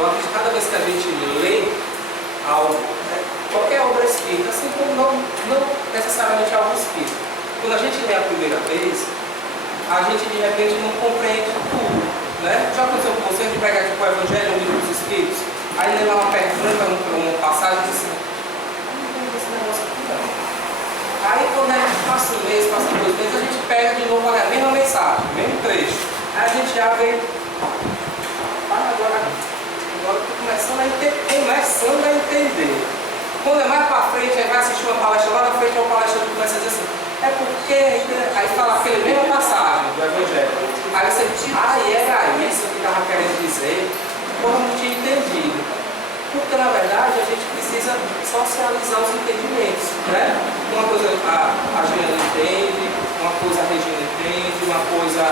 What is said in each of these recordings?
Eu acredito que cada vez que a gente lê algo, né, qualquer obra espírita, assim como não necessariamente algo espírita, quando a gente lê a primeira vez, a gente de repente não compreende tudo, né? Já aconteceu com você de pegar tipo, o Evangelho, o livro dos Espíritos, aí lê lá uma perna branca numa passagem e diz assim, não entendo esse negócio aqui não. Aí quando a gente passa um mês, passa 2 meses, a gente pega de novo a mesma mensagem, o mesmo trecho. Aí a gente já vê, agora eu estou começando a entender. Quando é mais para frente, aí vai assistir uma palestra lá na frente, uma palestra que começa a dizer assim, é porque, aí fala aquela mesma passagem do Evangelho. Aí você diz, era isso que estava querendo dizer, eu não tinha entendido. Porque na verdade a gente precisa socializar os entendimentos, né? Uma coisa a Giana entende, uma coisa a Regina entende, uma coisa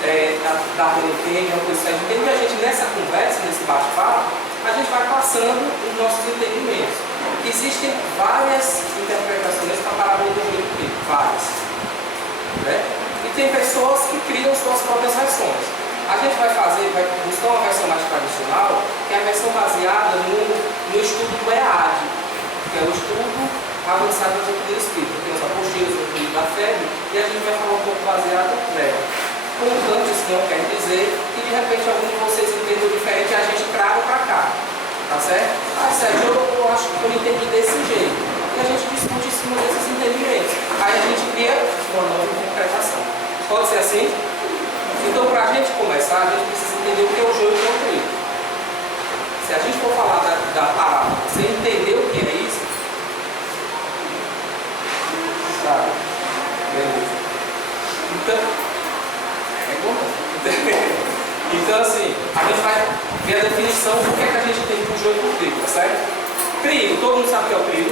a Darwin entende, uma coisa a gente entende, e a gente nessa conversa, nesse bate-papo, a gente vai passando os nossos entendimentos. Existem várias interpretações para a parábola do joio do trigo, várias. Né? E tem pessoas que criam suas próprias versões. A gente vai buscar uma versão mais tradicional, que é a versão baseada no estudo do EAD, que é o estudo avançado da doutrina espírita. Tem os apostilas do livro da FEB, e a gente vai falar um pouco baseado nela. Portanto, isso não quer dizer que de repente algum de vocês entendam diferente e a gente traga para cá. Tá certo? Sérgio, eu acho que eu entendi desse jeito. E a gente discute em cima desses entendimentos. Aí a gente cria uma nova interpretação. Pode ser assim? Então, para a gente começar, a gente precisa entender o que é o joio e o que é o trigo. Se a gente for falar da parábola, você entender o que é isso? Sabe? Beleza. Então, assim, a gente vai ver a definição do que é que a gente tem com o joio e com o trigo, tá certo? Trigo, todo mundo sabe o que é o trigo?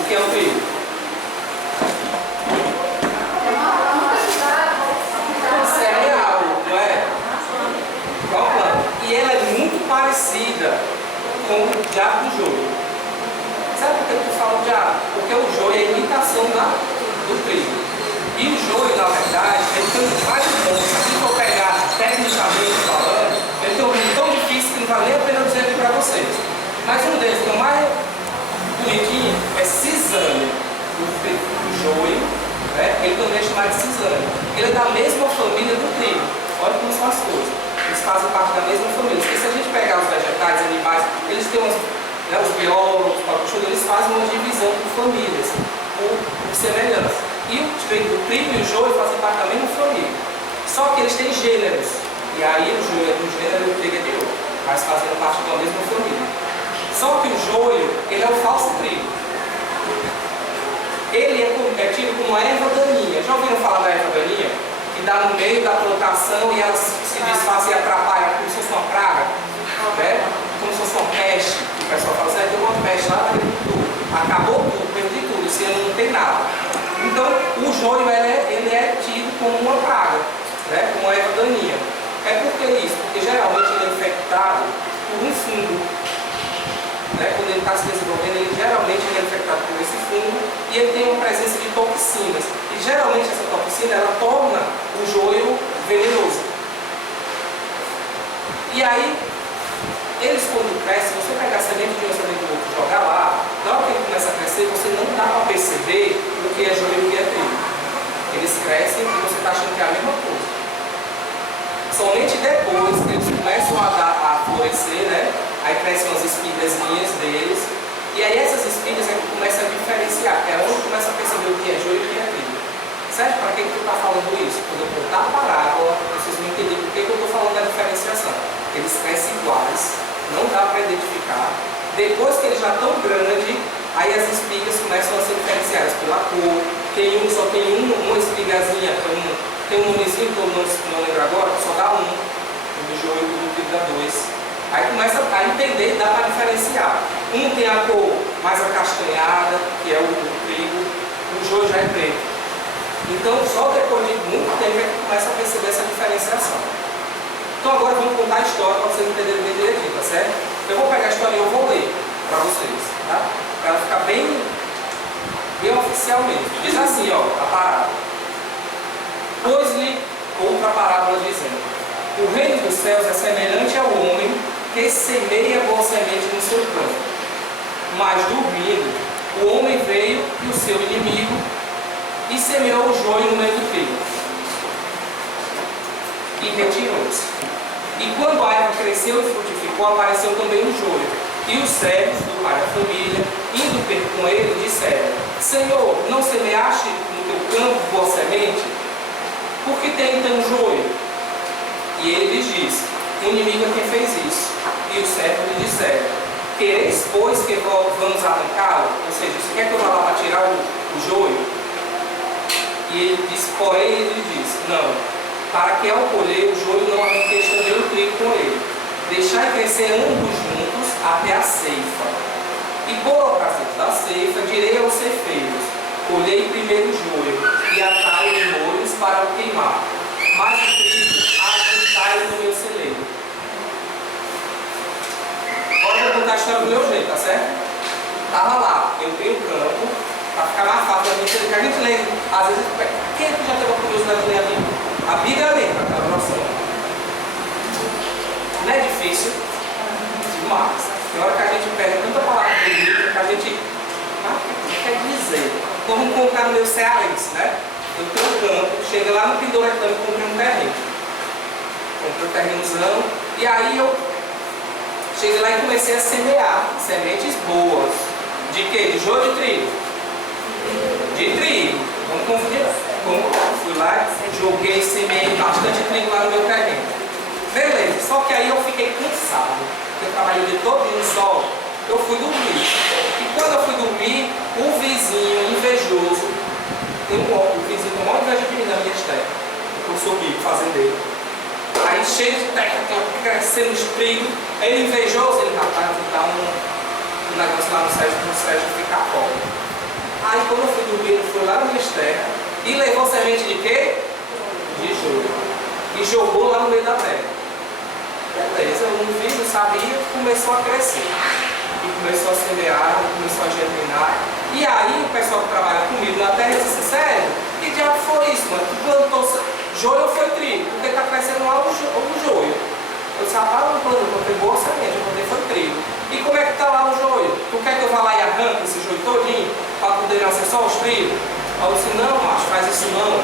O que é o trigo? Cereal, não é? Qual planta? E ela é muito parecida com o diabo do joio. Sabe por que eu falo diabo? Porque o joio é a imitação do trigo. E o joio, na verdade, ele tem vários pontos. Se a gente for pegar tecnicamente falando, ele tem um nome tão difícil que não vale nem a pena dizer aqui para vocês. Mas um deles, que é o mais bonitinho, é cisânia. O joio, né? Ele também é chamado de cisânia. Ele é da mesma família do trigo. Olha como são as coisas. Eles fazem parte da mesma família. Porque se a gente pegar os vegetais, animais, eles têm os biólogos, eles fazem uma divisão por famílias, por semelhança. E o trigo e o joio fazem parte da mesma família. Só que eles têm gêneros. E aí o joio é de um gênero e o trigo é de outro. Mas fazendo parte da mesma família. Só que o joio, ele é o falso trigo. Ele é tido como uma erva daninha. Já ouviram falar da erva daninha? Que dá no meio da plantação e ela se desfaz e atrapalha como se fosse uma praga. Né? Como se fosse uma peste. O pessoal fala assim, tem uma peste lá na agricultura. Acabou tudo, perdi tudo. Esse ano não tem nada. Então, o joio ele é tido como uma praga, né? Como uma erva daninha. É por que isso? Porque geralmente ele é infectado por um fungo. Né? Quando ele está se desenvolvendo, geralmente ele é infectado por esse fungo e ele tem uma presença de toxinas. E geralmente essa toxina ela torna o joio venenoso. E aí, eles quando crescem, se você pegar a semente de uma semente do outro e jogar lá, na hora que ele começa a crescer, você não dá para perceber o que é joio e o que é trigo. Eles crescem e você está achando que é a mesma coisa. Somente depois que eles começam a florescer, né? Aí crescem umas espigazinhas deles. E aí essas espigas é que começam a diferenciar, que é onde começa a perceber o que é joio e o que é trigo. Certo? Para que tu está falando isso? Quando eu contar a parábola, vocês vão entender por que eu estou falando da diferenciação. Eles crescem iguais, não dá para identificar. Depois que eles já estão grandes, aí as espigas começam a ser diferenciadas pela cor. Tem um, só tem uma espigazinha, tem um nomezinho que eu não lembro agora, só dá um. O do joio e do trigo dá 2. Aí começa a entender, dá para diferenciar. Um tem a cor mais acastanhada, que é o trigo, o joio já é preto. Então, só depois de muito tempo é que começa a perceber essa diferenciação. Então, agora vamos contar a história para vocês entenderem bem direitinho, tá certo? Eu vou pegar a história e eu vou ler para vocês, tá? Para ela ficar bem oficial mesmo. Diz assim, ó, a parábola. Pôs-lhe outra parábola dizendo: o reino dos céus é semelhante ao homem que semeia boa semente no seu campo. Mas dormindo, o homem veio e o seu inimigo e semeou o joio no meio do trigo. E retirou-se. E quando a erva cresceu e frutificou, apareceu também o joio. E os servos do pai da família, indo ter com ele, disseram: Senhor, não semeaste no teu campo boa semente? Por que tem então joio? E ele lhes disse: o inimigo é quem fez isso. E os servos lhe disseram: quereis, pois, que vamos arrancá-lo? Ou seja, você quer que eu vá lá para tirar o joio? E ele disse, porém, ele lhe disse: não, para que ao colher o joio não arranqueis também o trigo com ele. Deixai crescer ambos juntos até a ceifa. E por ocasião da ceifa, direi aos ceifeiros: colhei primeiro o joio, e atai em molhos para o queimar, mas o trigo ajuntai no meu celeiro. Agora eu vou contar a história do meu jeito, tá certo? Estava lá, eu tenho campo, para ficar mais fácil da gente ler, que a gente lê, às vezes, quem é que já teve a curiosidade de ler a Bíblia? A Bíblia é lenta, aquela noção. Não é difícil? Demais. Tem hora que a gente pega tanta palavra do livro que a gente. O que quer dizer? Então vamos colocar no meu cearense, né? Eu tenho um campo, cheguei lá no Pindoretama e comprei um terreno. Comprei um terrenozão, e aí eu cheguei lá e comecei a semear sementes boas. De quê? De joio de trigo? De trigo. Vamos confundir? Fui lá, joguei, semeei bastante trigo lá no meu terreno. Beleza, só que aí eu fiquei cansado. Eu trabalhei o dia todo no sol, eu fui dormir. E quando eu fui dormir, o vizinho invejoso, o vizinho com maior inveja de mim na minha terra, eu sou bico, fazendeiro. Aí cheio de terra, crescendo os trigos, ele invejoso, ele rapaz, vou dar um negócio lá no Sérgio ficar pobre. Aí quando eu fui dormir, ele foi lá na minha terra e levou semente de quê? De joio. E jogou lá no meio da terra. Beleza, eu não vi, não sabia, começou a crescer. E começou a semear, começou a germinar. E aí o pessoal que trabalha comigo na terra disse: sério, que diabo foi isso, mano? Tu plantou joio ou foi trigo? Porque está crescendo lá o joio. Eu disse: rapaz, eu plantei boa semente, eu plantei foi trigo. E como é que está lá o joio? Tu quer que eu vá lá e arranque esse joio todinho para poder nascer só os trigos? Aí eu disse: não, macho, faz isso não.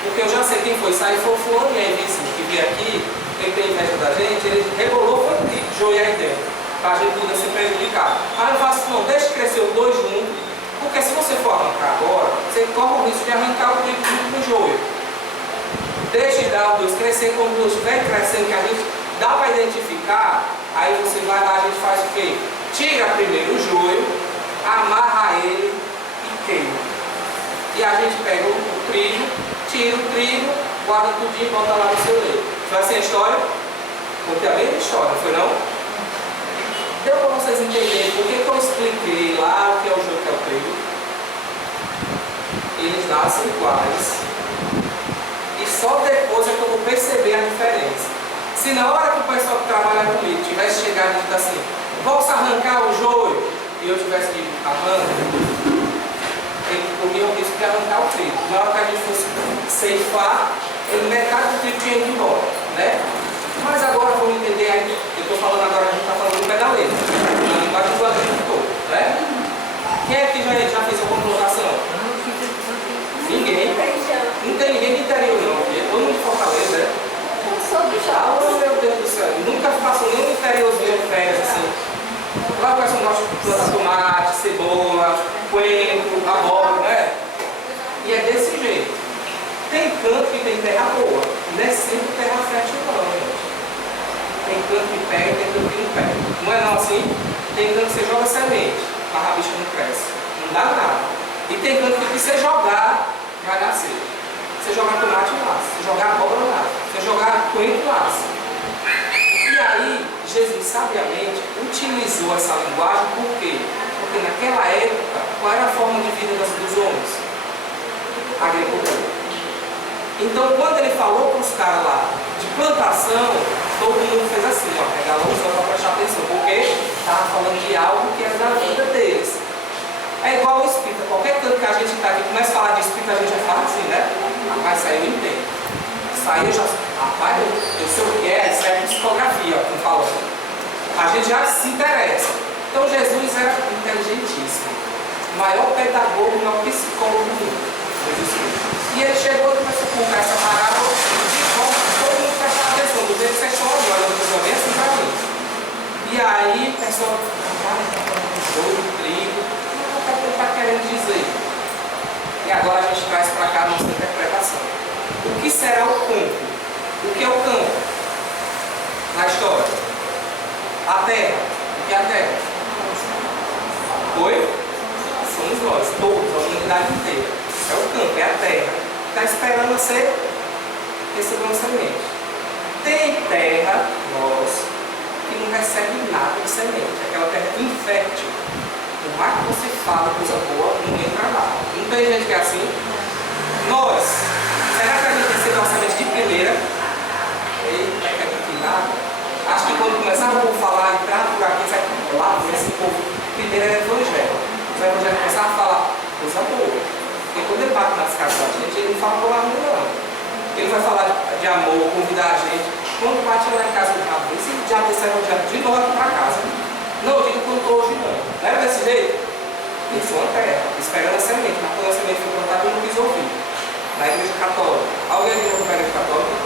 Porque eu já sei quem foi, saiu foi o fulano vizinho que veio aqui, ele tem inveja da gente, ele rebolou foi trigo, joio aí dentro, para a gente poder ser prejudicado. Aí eu faço: não, deixa crescer os dois juntos, porque se você for arrancar agora, você corre o risco de arrancar o trigo junto com o joio. Deixe dar os dois crescer, quando os dois estiverem crescendo, que a gente dá para identificar, aí você vai lá, a gente faz o quê? Tira primeiro o joio, amarra ele e queima. E a gente pega o trigo, tira o trigo, guarda tudinho e bota lá no seu leite. Foi assim a história? Contei a mesma história, foi não? Deu para vocês entenderem por que eu expliquei lá o que é o joio e o que é o trigo? Eles nascem iguais. E só depois é que eu vou perceber a diferença. Se na hora que o pessoal que trabalha comigo tivesse chegado e dito assim: posso arrancar o joio? E eu tivesse dito: arranca, ele corria o risco de arrancar o trigo. Na hora que a gente fosse ceifar, metade do trigo tinha ido embora, né? Mas agora vamos entender aí, eu estou falando agora, a gente está falando do pedaleiro, na linguagem do agricultor, né? Quem é que já fez a complotação? Ninguém. Não tem ninguém do interior não, porque todo mundo de Fortaleza, né? Eu sou do Ah, Jales. meu Deus do céu, nunca faço nenhum interiorzinho de férias assim. Lá o pessoal gosta de plantar tomate, cebola, coentro, abóbora, né? E é desse jeito. Tem canto que tem terra boa, não é sempre terra fértil não, gente. Tem canto que pega e tem canto que não pega. Não é não assim? Tem canto que você joga semente, mas a bicha não cresce, não dá nada. E tem canto que você jogar, vai nascer. Você jogar tomate, nasce. Você jogar abóbora, nasce. Você jogar coentro, nasce. E aí, Jesus sabiamente utilizou essa linguagem, por quê? Porque naquela época, qual era a forma de vida dos homens? Agricultura. Então, quando ele falou para os caras lá de plantação, todo mundo fez assim, ó, pegar a luz para prestar atenção, porque estava falando de algo que era da vida deles. É igual o espírita, qualquer canto que a gente está aqui, começa a falar de espírita, a gente já fala assim, né? Rapaz, isso aí eu entendo. Isso aí eu já. Rapaz, eu sei o que é, isso aí é psicografia, ó, como falou. A gente já se interessa. Então Jesus era inteligentíssimo. O maior pedagogo, o maior psicólogo do mundo. Jesus Cristo. E ele chegou e começou a contar essa parábola de forma que todo mundo prestava atenção. Do jeito que vocês estão olhando, eu bem assim para mim. E aí o pessoal joio, trigo, o que ele está querendo dizer? E agora a gente traz para cá a nossa interpretação. O que será o campo? O que é o campo? Na história. A terra. O que é a terra? Oi? Somos nós, todos, a humanidade inteira. É o campo, é a terra. Está esperando você receber uma semente. Tem terra, nós, que não recebe nada de semente. Aquela terra infértil. Por mais que você fala coisa boa, não entra lá. Não tem gente que é assim? Nós. Será que a gente recebeu uma semente de primeira? Eita, que é nada. Acho que quando começava a falar, entrar por aqui, sai lá, esse povo, primeiro era evangelho. Os evangélicos começavam a falar coisa boa. Porque quando ele bate nas casas da gente, ele não fala boa não. Ele vai falar de amor, convidar a gente. Quando bate lá em casa do diabo, esse diabo desse evangelho de novo aqui para casa. Não, eu digo quando estou hoje não. Não era desse jeito? Isso é uma terra, esperando a semente. Mas quando a semente foi plantada, eu não quis ouvir. Na igreja católica. Alguém de novo para a igreja católica?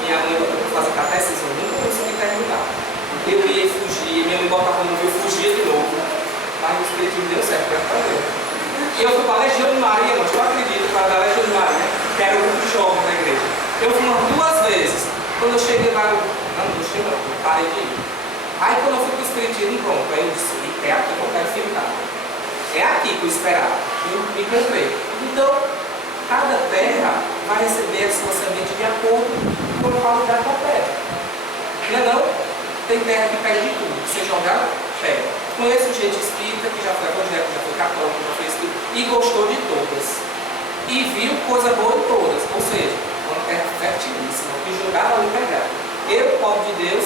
Minha mãe botou para fazer catecismo, eu nunca consegui terminar. Eu ia e fugia, minha mãe botava no meu, eu fugia de novo. Mas o Espiritismo deu certo, graças a Deus. E eu fui para a Legião de Maria, mas eu acredito, para a Legião de Maria, que era o grupo de jovens da igreja. Eu fui umas 2 vezes. Quando eu cheguei lá, não cheguei não, eu parei de ir. Aí quando eu fui para o Espiritismo, pronto, aí eu disse, é aqui que eu quero ficar. É aqui que eu esperava. E eu me encontrei. Então, cada terra vai receber a sua semente de acordo com a qualidade da terra. Não é não? Tem terra que pega de tudo. Se jogar, pega. Conheço gente espírita que já foi evangélico, já foi católico, já foi espírita e gostou de todas. E viu coisa boa em todas. Ou seja, uma terra fertilíssima, que jogaram ali pegar. Eu, pobre de Deus,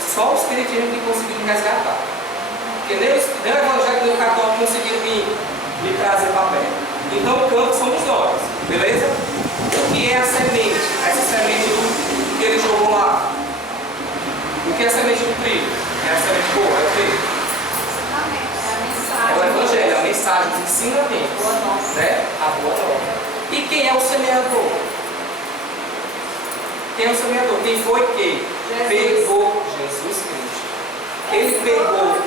só o Espiritismo que conseguiu me resgatar. Porque nem o Evangelho nem o Católico conseguiram me trazer para perto. Então o campo somos nós, beleza? O que é a semente? Essa semente que ele jogou lá. O que é a semente do trigo? É a semente boa, é o quê? É o Evangelho, é a mensagem, os ensinamentos. Né? A boa nova. E quem é o semeador? Quem é o semeador? Quem foi que pegou Jesus Cristo? Ele pegou.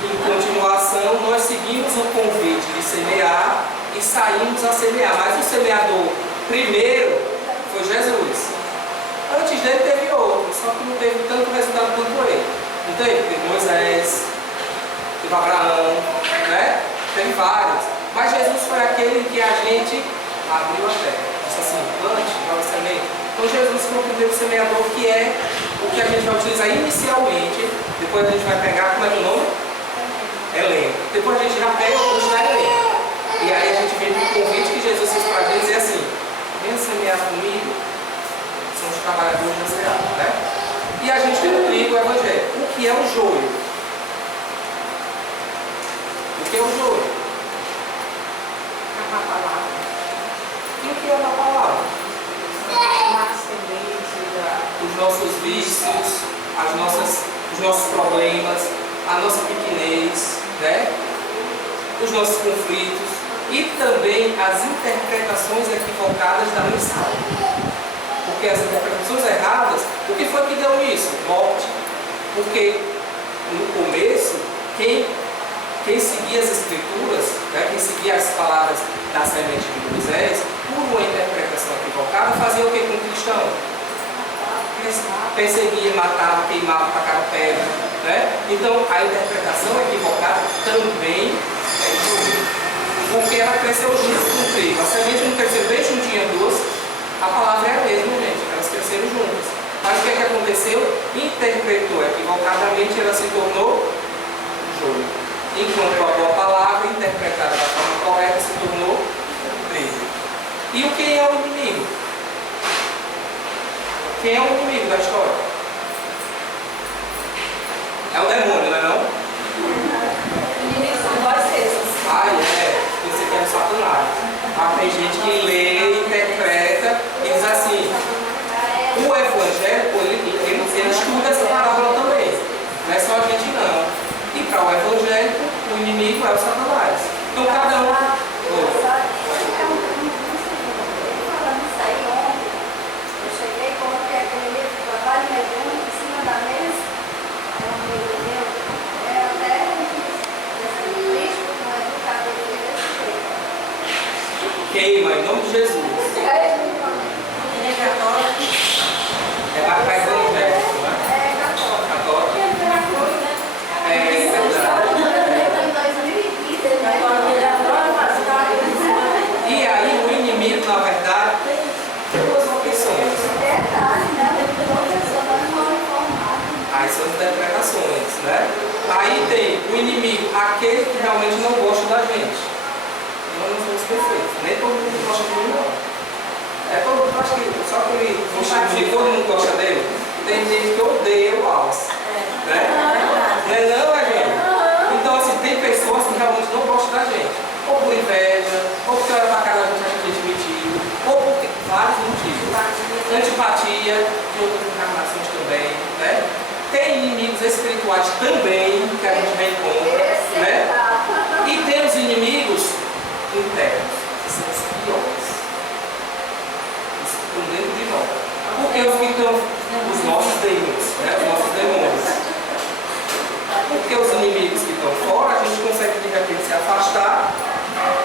Em continuação, nós seguimos o convite de semear e saímos a semear. Mas o semeador primeiro foi Jesus. Antes dele teve outro, só que não teve tanto resultado quanto ele. Não teve? Teve Moisés, teve Abraão, né? Teve vários. Mas Jesus foi aquele que a gente abriu a terra. Disse assim, plante, joga semente. Então Jesus foi o primeiro semeador, que é o que a gente vai utilizar inicialmente. Depois a gente vai pegar, como é o nome? Elenco. Depois a gente já pega o curso da elenco. E aí a gente vê o convite que Jesus fez para a gente dizer assim, venha semear comigo, são os trabalhadores da seara, né? E a gente tem o trigo, o evangelho. O que é o joio? O que é o joio? A palavra. E o que é a palavra? Os nossos vícios, os nossos problemas, a nossa pequenez, né? Os nossos conflitos e também as interpretações equivocadas da mensagem. Porque as interpretações erradas, o que foi que deu isso? Morte. Porque no começo, quem seguia as escrituras, né, quem seguia as palavras da semente de Moisés, por uma interpretação equivocada, fazia o que com o cristão? Perseguia, matava, queimava, tacava pedra. Né? Então a interpretação equivocada também é isso. Porque ela cresceu junto com o trigo. A semente não cresceu bem juntinha duas, a palavra é a mesma, gente. Elas cresceram juntas. Mas o que é que aconteceu? Interpretou equivocadamente, ela se tornou joio. Enquanto a boa palavra, interpretada da forma correta, se tornou trigo. E o que é o inimigo? Quem é o inimigo da história? É o demônio, não é não? O inimigo são nós mesmos. Ah, é. Pensei que era o Satanás. Mas tem gente que lê, interpreta e diz assim, o Evangelho, por inimigo é o Satanás. Então cada um. Falando isso aí ontem, eu cheguei e coloquei aquele livro de trabalho mediúnico em cima da mesa. É um amigo meu, até triste porque um educador dele desse jeito. Queima, em nome de Jesus. Ele é católico. É mais evangélico, né? É católico. Católico. Ele foi na cruz, né? É verdade. Em 2015, ele vai adora fazer. E aí o inimigo, na verdade, tem duas opções. Detalhe, né? Toda pessoa não informada. Aí são as interpretações, né? Aí tem o inimigo, aquele que realmente não gosta da gente. Nós não somos perfeitos. Nem todo mundo gosta de mim, não. É todo mundo, acho que só que ele todo mundo gosta dele. Tem gente que odeia o Wallace. Né? Não é não, é gente? Então, assim, tem pessoas que realmente não gostam da gente. Ou por inveja, ou porque olha pra cara da gente acha que a gente mentiu, ou por vários motivos. Antipatia de outras encarnações também, né? Tem inimigos espirituais também que a gente reencontra, né? E temos inimigos internos, que são os piores. Os que estão dentro de nós. Porque os que estão, os nossos demônios, né? Os nossos demônios. Porque os inimigos que estão fora, a gente consegue de repente se afastar,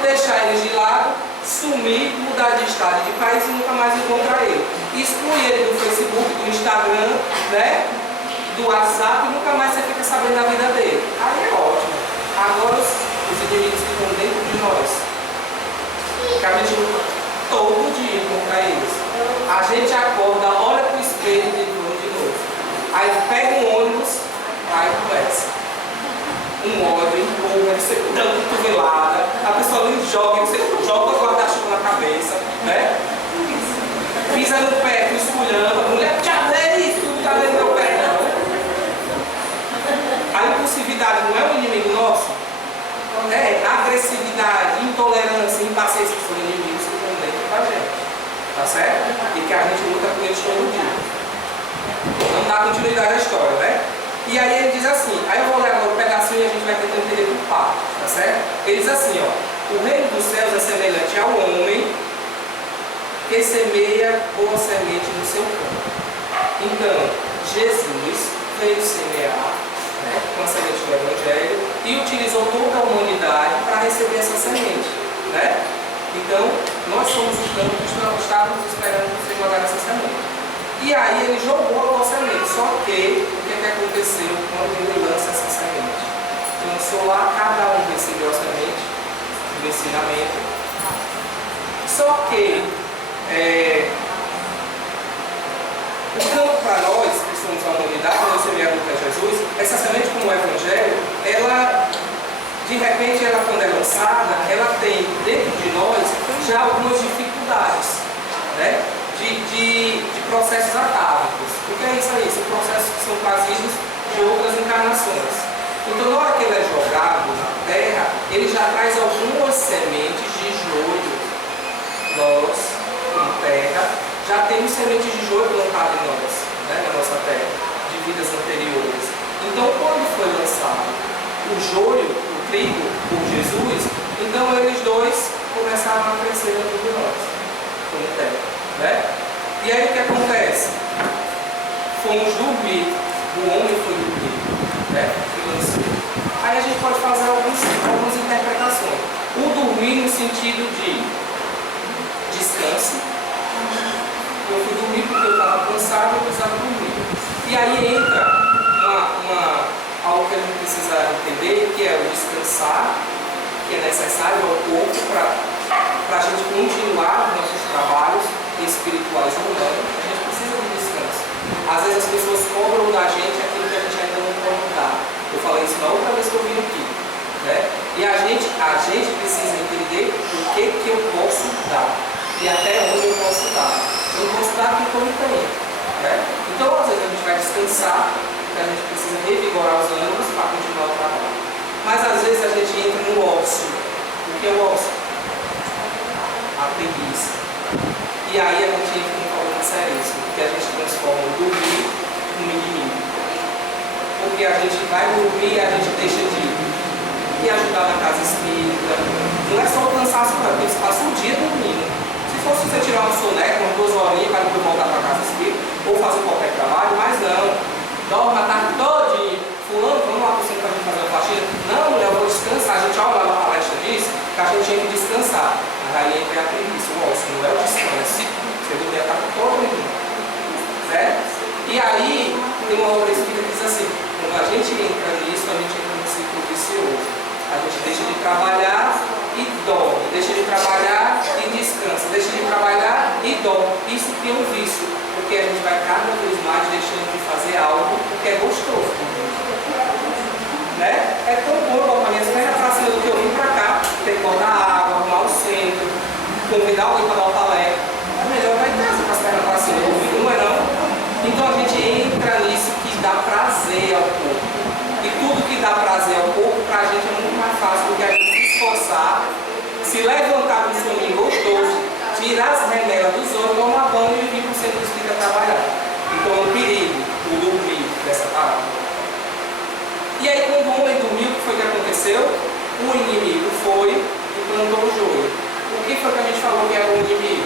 deixar eles de lado, sumir, mudar de estado e de país e nunca mais encontrar ele. Excluir ele do Facebook, do Instagram, né? Do WhatsApp e nunca mais você fica sabendo da vida dele. Aí é ótimo. Agora os inimigos que estão dentro de nós, que a gente luta todo dia contra eles. A gente acorda, olha para o espelho e diz, vamos de novo. Aí pega um ônibus, aí começa. Um ódio, empurra, você dá uma cotovelada, a pessoa não joga, você joga o guarda-chuva na cabeça, né? Pisa no pé, tu esculhamba, a mulher, já é isso, tu tá dentro do meu pé, não. A impulsividade não é um inimigo nosso? É agressividade, intolerância, impaciência são inimigos que estão dentro da gente, tá certo? E que a gente luta com eles todo dia. Vamos dar continuidade à história, né? E aí ele diz assim, aí eu vou ler agora um pedacinho e a gente vai tentar entender por parte, tá certo? Ele diz assim, ó, o reino dos céus é semelhante ao homem que semeia boa semente no seu campo. Então, Jesus veio semear, né, com a semente do Evangelho e utilizou toda a humanidade para receber essa semente, né? Então, nós somos os campos que estávamos esperando você jogar essa semente. E aí ele jogou a boa semente, só que o que aconteceu quando ele lança essa semente? Lançou lá, cada um recebeu a semente do ensinamento, só que o campo para nós, que somos a humanidade, nós semeador que é Jesus, essa semente como o Evangelho, ela, de repente, ela, quando é lançada, ela tem dentro de nós já algumas dificuldades, né? De processos atávicos. O que é isso aí? São processos que são trazidos de outras encarnações. Então, na hora que ele é jogado na terra, ele já traz algumas sementes de joio. Nós, como terra, já temos sementes de joio plantadas em nós, né, na nossa terra, de vidas anteriores. Então, quando foi lançado o joio, o trigo, por Jesus, então eles dois começaram a crescer dentro de nós, como terra. Né? E aí o que acontece? Fomos dormir, o homem foi dormir, né? Aí a gente pode fazer algumas interpretações. O dormir no sentido de descanso. Eu fui dormir porque eu estava cansado e eu precisava dormir. E aí entra algo que a gente precisa entender, que é o descansar, que é necessário ao corpo para a gente continuar os nossos trabalhos espirituais humanos. A gente precisa de descanso. Às vezes as pessoas cobram da gente aquilo que a gente ainda não pode dar. Eu falei isso na outra vez que eu vim aqui, né? E a gente precisa entender o que eu posso dar e até onde eu posso dar. Eu posso dar aquilo que eu não tenho, né? Então às vezes a gente vai descansar, porque a gente precisa revigorar os ânimos para continuar o trabalho. Mas às vezes a gente entra no ócio. O que é o ócio? A preguiça. E aí a gente entra num problema seríssimo, porque a gente transforma o dormir num inimigo. Porque a gente vai dormir e a gente deixa de que ajudar na casa espírita. Não é só o cansaço, não, porque eles passam o dia dormindo. Se fosse você tirar uma soneca, umas 2 horinhas para depois voltar para a casa espírita, ou fazer qualquer trabalho, mas não. Dorme a tarde todinha. Fulano, vamos lá para o centro para a gente fazer uma faxina. Não, mulher, eu vou descansar. A gente, olha lá na palestra disso, que a gente tinha que descansar. Mas aí entra a preguiça. Nossa, não é o descanso. Você dormir a tarde toda, certo? E aí, tem uma obra escrita que diz assim, quando a gente entra nisso, a gente entra num ciclo vicioso. A gente deixa de trabalhar e dorme, deixa de trabalhar e descansa, deixa de trabalhar e dorme. Isso cria um vício, porque a gente vai cada vez mais deixando de fazer algo que é gostoso. Né? É tão bom botar minhas pernas pra cima do que eu vim pra cá, ter que botar água, arrumar o centro, convidar alguém para dar o palestra. É melhor vai ter com as pernas pra cima, não é não? Então a gente entra nisso que dá prazer ao corpo. E tudo que dá prazer ao corpo, pra gente é muito mais fácil do que a gente se esforçar, se levantar do soninho gostoso, tirar as remelas dos olhos, tomar banho e vir pro centro espírita trabalhar. Então é um perigo o dormir dessa parada. E aí quando o homem dormiu, o que foi que aconteceu? O inimigo foi e plantou o joio. O que foi que a gente falou que era o inimigo?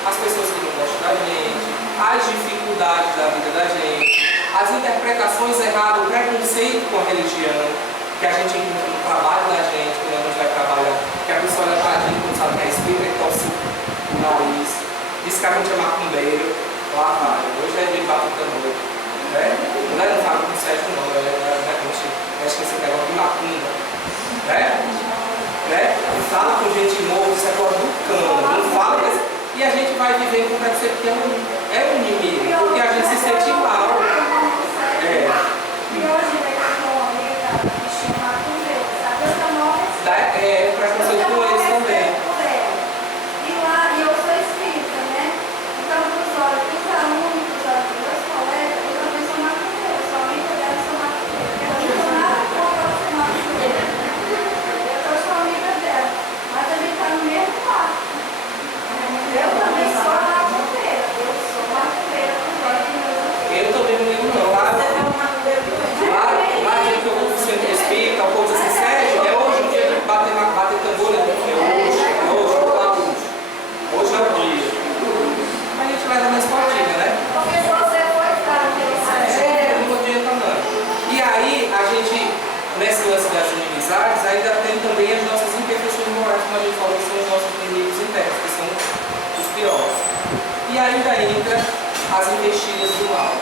As pessoas que não gostam da gente, as dificuldades da vida da gente, as interpretações erradas, o preconceito com a religião, que a gente encontra no trabalho da gente, quando a gente vai trabalhar, que a pessoa olha pra gente quando sabe que é espírita e torce o nariz, diz que a gente é macumbeiro, lá vai, hoje é de bato tambor, né? Não fala com o Sérgio não, acho que esse negócio de macumba, né? Fala com gente morta, isso é coisa do cano, não fala desse... E a gente vai viver com o preconceito que é um inimigo, porque a gente se sente mal. E hoje vai ter uma amiga que chama Macumbeiro, sabe? O preconceito com eles também. E lá, e eu sou espírita, né? Então, dos olhos dos alunos, dos olhos dos meus colegas, eu também sou macumbeira, eu sou amiga dela e sou macumbeira. Eu não sou nada contra ela ser macumbeira. Eu sou amiga dela, mas a gente está no mesmo quarto. Eu também sou macumbeira, eu sou macumbeira com os olhos dos meus amigos. Eu também não lembro não. Lá que eu vou pro centro espírita, o povo diz assim, Sérgio, é hoje o dia de bater tambor, né? Hoje é o dia. Mas a gente leva na esportiva, né? Porque se você for estar no não adianta não. E aí, a gente, nesse lance das inimizades, ainda tem também as nossas imperfeições morais, como a gente falou, que são os nossos inimigos internos, que são os piores. E ainda entra as investidas do mal.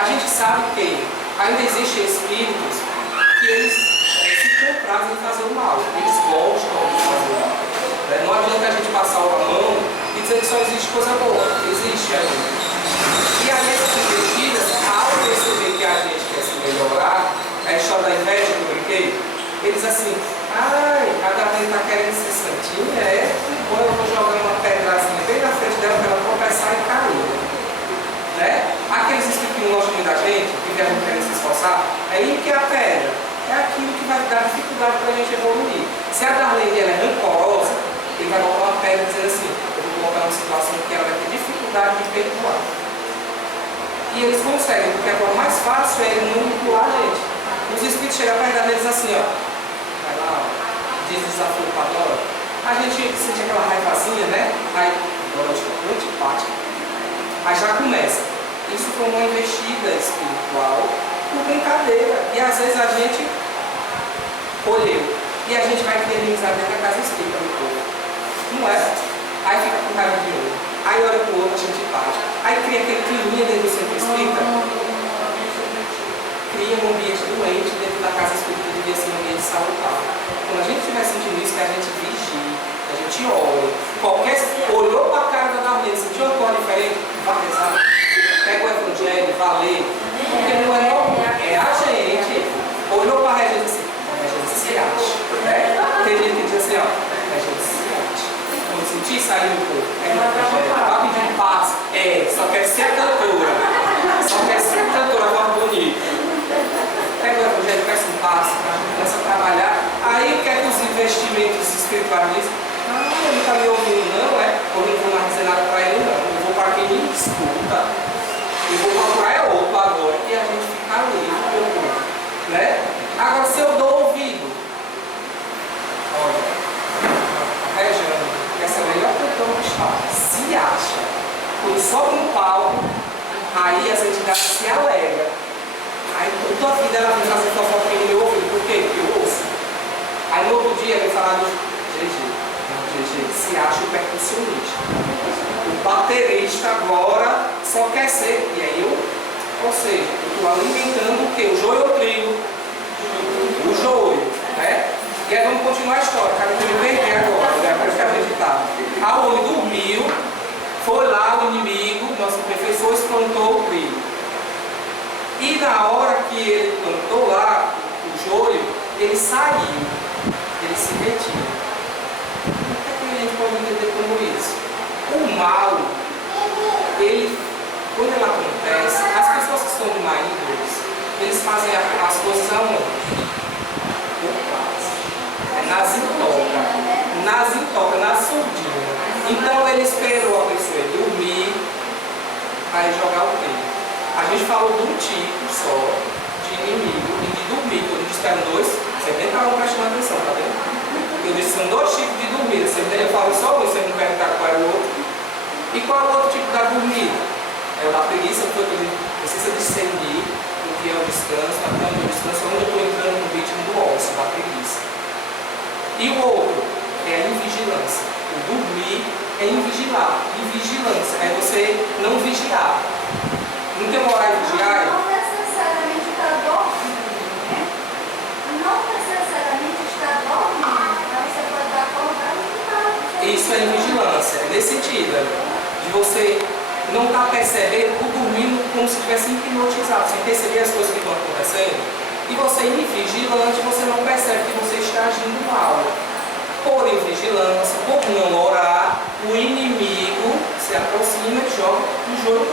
A gente sabe que ainda existem espíritos que eles se comprazem em fazer o mal. Eles gostam de fazer o mal. Não adianta a gente passar a mão e dizer que só existe coisa boa. Existe ainda. E aí essas investidas, ao perceber que a gente quer se melhorar, a história da inveja que eu brinquei, eles assim, ai, a Darlene está querendo ser santinha, ou eu vou jogar uma pedrazinha bem na frente dela para ela tropeçar e cair. Né? Aqueles espíritos que não gostam muito da gente, que viajam querendo se esforçar, é aí que é a pedra. É aquilo que vai dar dificuldade para a gente evoluir. Se a Darlene ela é rancorosa, ele vai botar uma pedra dizendo assim, eu vou colocar numa situação que ela vai ter dificuldade de perdoar. E eles conseguem, porque agora o mais fácil é ele manipular a gente. Os espíritos chegam perto deles assim, ó. Vai lá, ó, diz desafio para Dora. A gente sente aquela raivazinha, né? Aí, Dora, eu estou antipática. Aí já começa. Isso foi uma investida espiritual por brincadeira. E às vezes a gente colheu. E a gente vai criar inimizade dentro da casa espírita do povo. Não é? Aí fica com cara de olho. Aí olha pro outro, a gente empática. Aí cria aquele climinha dentro do centro espírita. Cria um ambiente doente dentro da casa espírita, devia ser um ambiente salutar. Quando a gente estiver sentindo isso, que a gente vigie, a gente olha. Olhou para a cara da Darlene, sentiu uma cor diferente, vai rezar. Pega o evangelho, vai ler. Porque não é normal, é a gente. Olhou para a Regina assim, a Regina se acha. Né? Tem gente que diz assim, ó, a Regina se acha. Quando sentir sair um pouco, é no evangelho, vai pedir paz, só quer ser a cantora. Só quer ser a cantora, voz bonita. Pega o evangelho, peça um passo, começa a trabalhar. Aí quer que os investimentos espirituais dizem, ele não está me ouvindo não, ou não vou mais dizer nada para ele não. Eu vou para quem me escuta. Eu vou procurar outro agora. E a gente fica ali, né? Agora se eu dou ouvido, fala, se acha. Quando sobe no palco, aí as entidades se alegram. Aí toda a vida ela vem fazer fofoquinha no meu ouvido. Por quê? Porque eu ouço. Aí no outro dia vem falar do GG se acha o percussionista. O baterista agora só quer ser. E aí ou seja, eu estou alimentando o quê? O joio ou o trigo? O joio, né? E aí vamos continuar a história, cara, que eu me perdi agora, né? Parece que a gente tá. A homem dormiu, foi lá o inimigo, nosso professor plantou o trigo. E na hora que ele plantou lá o joio, ele saiu, ele se retira. O que é que a gente pode entender como isso? O mal, quando ele acontece, as pessoas que são de má índole, eles fazem as coisas aonde? Nas intocas, na surdina. Então ele esperou a pessoa dormir para jogar o trigo. A gente falou de um tipo só de inimigo e de dormir. Quando a gente espera dois, você nem estava prestando atenção, tá vendo? Eu disse são dois tipos de dormir. Eu falo só um, você não perguntar qual é o outro. E qual é o outro tipo da dormida? É o da preguiça, que ele precisa discernir o que é o descanso, até onde o descanso, onde eu estou entrando no ritmo do ócio, da preguiça. E o outro é a invigilância. O dormir é invigilar. E vigilância é você não vigiar. Não tem uma hora de vigiar? Não necessariamente estar dormindo, né? Não necessariamente estar dormindo. Então você pode estar acordando e estar. Isso é invigilância. É nesse sentido, de você não estar percebendo o dormindo como se estivesse hipnotizado, sem perceber as coisas que estão acontecendo. E você, invigilante, você não percebe que você está agindo mal. Por invigilância, por não orar, o inimigo se aproxima e joga o jogo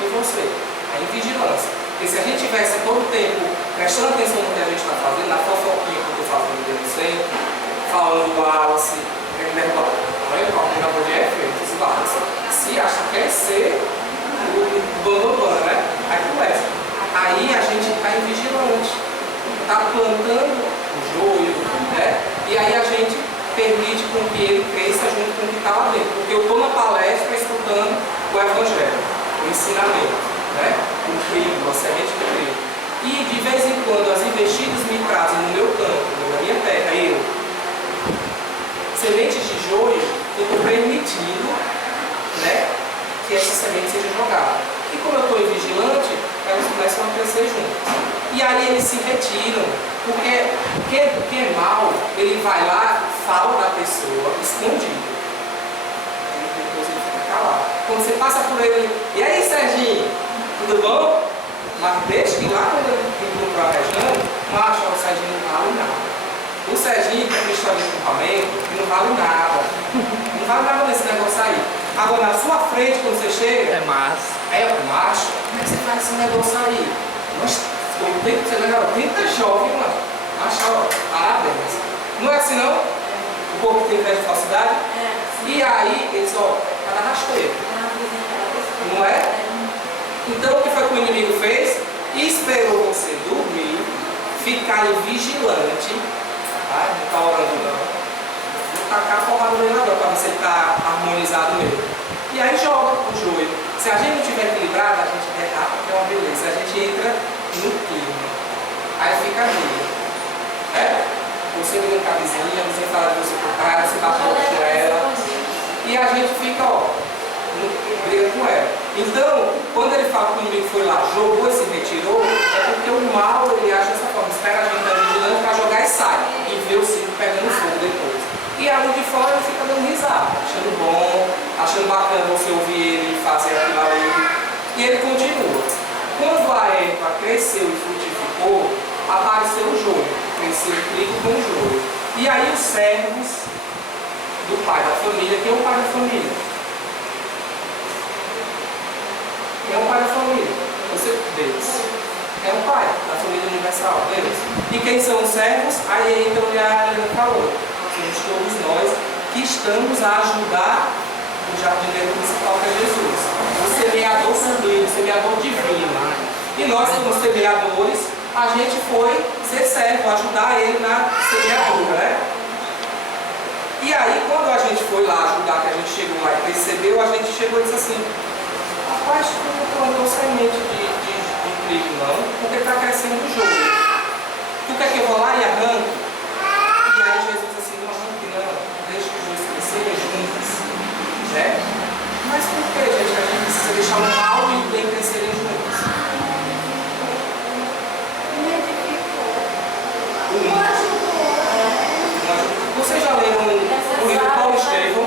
em você. A invigilância. Porque se a gente tivesse todo o tempo prestando atenção no que a gente está fazendo, na fofoquinha que eu estou fazendo dentro do centro, falando do Wallace, se acha que quer ser o bambambam, né? Aí começa. Aí a gente está invigilante, está plantando o joio, né? E aí a gente permite com que ele cresça junto com o que está lá dentro. Porque eu estou na palestra escutando o evangelho, o ensinamento, né? O trigo, a semente do trigo. E de vez em quando as investidas me trazem no meu campo, na minha terra, sementes de joio, eu estou permitindo, né, que essa semente seja jogada. E como eu estou invigilante, elas começam a crescer juntas. E aí eles se retiram, porque quem é mal, ele vai lá, fala da pessoa, escondido. E depois ele fica calado. Quando você passa por ele, e aí Serginho, tudo bom? Mas deixa que lá quando ele encontrou a Rejane, macho, o Serginho não vale nada. O Serginho tem uma história de equipamento que não vale nada. Não vale nada nesse negócio aí. Agora na sua frente, quando você chega, É massa. é o macho, como é que você faz esse negócio aí? Mas você legal, 30 jovens, mano. Macho, ó, parabéns. Não é assim não? O povo tem inveja de falsidade? E aí, eles, ó, tá na rasteira. Não é? Então o que foi que o inimigo fez? Esperou você dormir, ficar vigilante. Tá? Não está orando não. Vou tacar a porrada nele agora para ver se ele está harmonizado mesmo. E aí joga o joio. Se a gente não estiver equilibrado, a gente derrapa, que é uma beleza. A gente entra no clima. Aí fica ruim. Você liga com a vizinha fala de você por cara, você bate com ela. E a gente fica, ó, briga com ela. Então, quando ele fala que o inimigo foi lá, jogou e se retirou, é porque o mal ele acha dessa forma. Espera a gente estar vigilante para jogar e sai. E vê o circo pegando fogo depois. E a luz de fora ele fica dando risada, achando bom, achando bacana você ouvir ele fazer aquilo ali. E ele continua. Quando a erva cresceu e frutificou, apareceu o joio. Cresceu o trigo com o joio. E aí os servos do pai da família, quem é o pai da família? Quem é o pai da família? Você, Deus. É o pai da família universal, Deus. E quem são os servos? Aí então a Helena falou. Somos todos nós que estamos a ajudar o jardineiro principal que é Jesus. O semeador sanguíneo, o semeador divino. E nós, como semeadores, a gente foi ser servo, ajudar ele na semeadura, né? E aí, quando a gente foi lá ajudar, que a gente chegou lá e percebeu, a gente chegou e disse assim, rapaz, tu não plantou semente de trigo não, porque está crescendo o joio. Tu quer que eu vou lá e arranque? E aí Jesus disse assim, não arranque não, deixa os dois crescerem juntos. Né? Mas por que, gente, a gente precisa deixar o mal e o bem crescerem juntos? Vocês já leram o livro Paulo Estevão?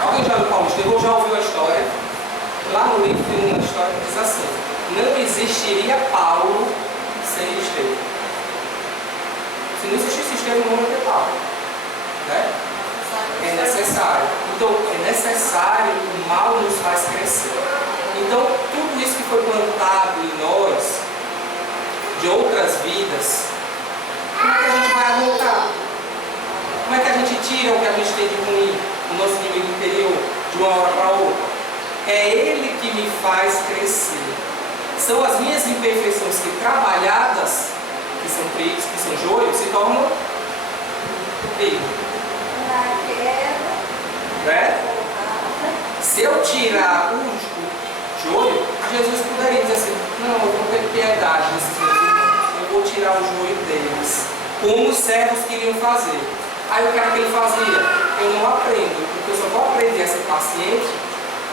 Alguém já leu Paulo Estevão ou já ouviu a história? Lá no livro tem uma história que diz assim, não existiria Paulo sem Estevão. Se não existisse Estevão, não ia ter Paulo. Né? É necessário. Então, é necessário, o mal nos faz crescer. Então, tudo isso que foi plantado em nós, de outras vidas, como é que a gente vai arrancar? Como é que a gente tira o que a gente tem de ruim no nosso inimigo interior, de uma hora para outra? É Ele que me faz crescer. São as minhas imperfeições que, trabalhadas, que são trigos, que são joio, se tornam trigo. Né? Se eu tirar o joio, Jesus poderia dizer assim, não, eu vou ter piedade desses meus irmãos, eu vou tirar o joio deles, como os servos queriam fazer. Aí o que era que ele fazia? Eu não aprendo, porque eu só vou aprender a ser paciente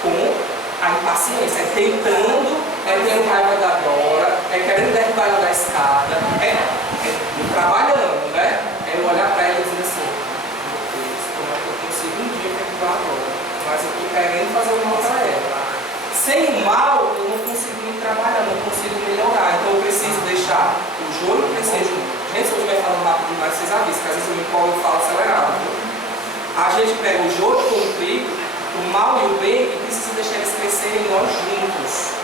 com a impaciência, é tentando, é tendo raiva da Dora, é querendo derrubar ela da escada, é trabalhando, né? É eu olhar para ela e dizer assim, como é que eu consigo um dia derrubar a Dora? Mas eu estou querendo fazer o mal para ela. Sem o mal, eu não consigo me trabalhar, não consigo melhorar. Então eu preciso deixar o joio crescer junto. Gente, se eu estiver falando rápido demais, vocês avisam, que às vezes eu me empolgo e falo acelerado. Viu? A gente pega o joio com o trigo, o mal e o bem, e precisa deixar eles crescerem nós juntos.